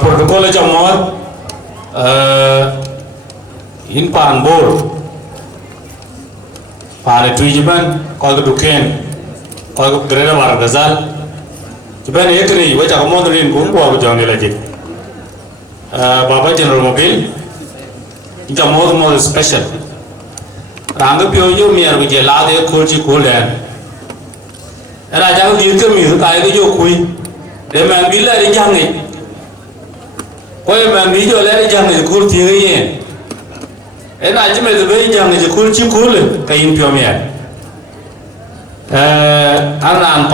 protocol cho mod in pan board pan tu jiban ko ko duken ko ko grela war gazal jiban ekri wa cha mod rin ko ko jong la ji baba general mobile inta mod special rang pyo yo mi ar je la de ko chi ko le ra ja di ke mi ka ke jo kui de man bi la ri jang ni ko man bi jo la ri jang ni ko ti ye e na ji me de be jang ni ko chi ko le ka yin pyo mi aran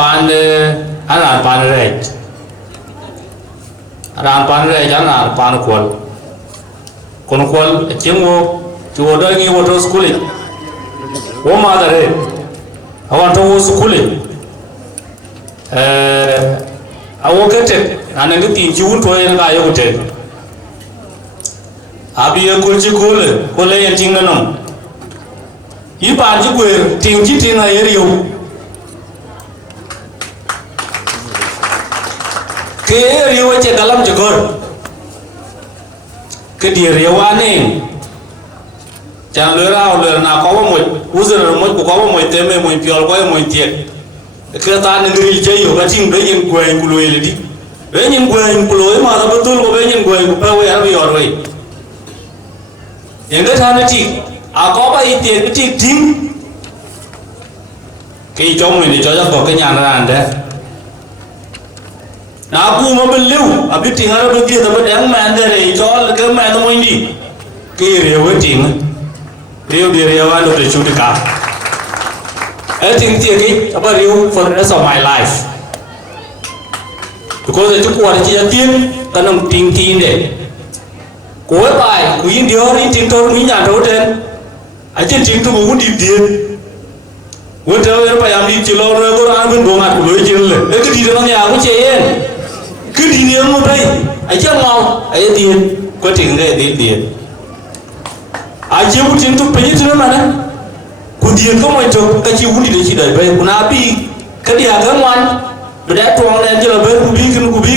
pan re jana pan kon chengo to do ngi woto school wo ma da re awan to school awo kete anan ga tin jiwun to yen ga yo te abi ye ko ji ko le yen tin nan yi ba ji gwer tin ji tin na yer yo ke yer yo che galam je gor ke dir ye wane chang le rao le na ko mo uzur mo ko mo teme mo piol ko mo tiet ke ta ne ngri je yo ga tin be yin gwen ku lo le di be yin gwen ku lo ma da betul ko be yin gwen ku pa we ha yo we yen ga ta ne ti a ko ba yi tiet ti tin ke jo mo ni jo ja ko ke nya na de na ku mo be lew a bi ti ha ro di da ba dang man de re jo ke man mo ndi ke re we tin Rio di Rio I know the shoot car. I think about you for the rest of my life. Because I took what I did, and I'm thinking that. Go by, we in the origin told me that hotel. I just think to move it did. Whatever I am eating, Lord, I will go out to Virgil. Let it be on the Abuja. Could he near Mobile? I can't know. I did. Quitting there, they did. Aje wutin to penyi tuna mana kudiye ko mo to ka ci wudi de ci dai bay kuna bi kadi aga wan beda to on en jelo be ku bi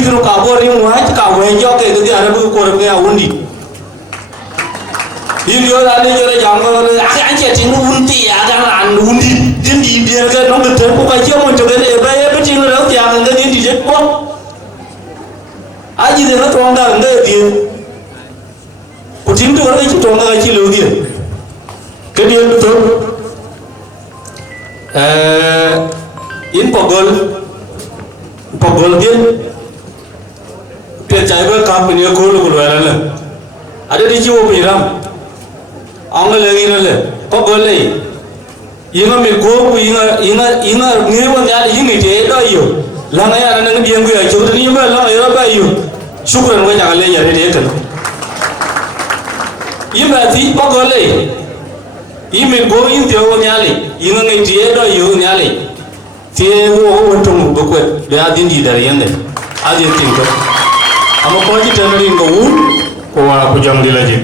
kin ka bo ri mo ha ka we jo ke di ara bu ko re ga wundi yin yo la ne jore jam ko le an ce tin wundi ya ga an wundi din di de ga no ga ko ka ci mo to ga le bay be tin ro ya ga din di je ko aji de na to on ga di Putin tu orang itu orang lagi lu dia, kemudian betul, in pogol dia, percaya berkah punya gol lah, ada di jiwa miram, anggal lagi nale, pogol lagi, ingat mergol, ingat ni pun ada ini dia ada iyo, langai ada nanti dia gua, jodoh ni pun langai ada iyo, syukuran gua jangan lagi ada dia kan. Ima ti pogole ime go in te o nyale inga ngai tie do yo nyale tie wo tum bo ko le adin di dar yende adin tin ko ama ko ji tan rin go ko wa ko jam di laje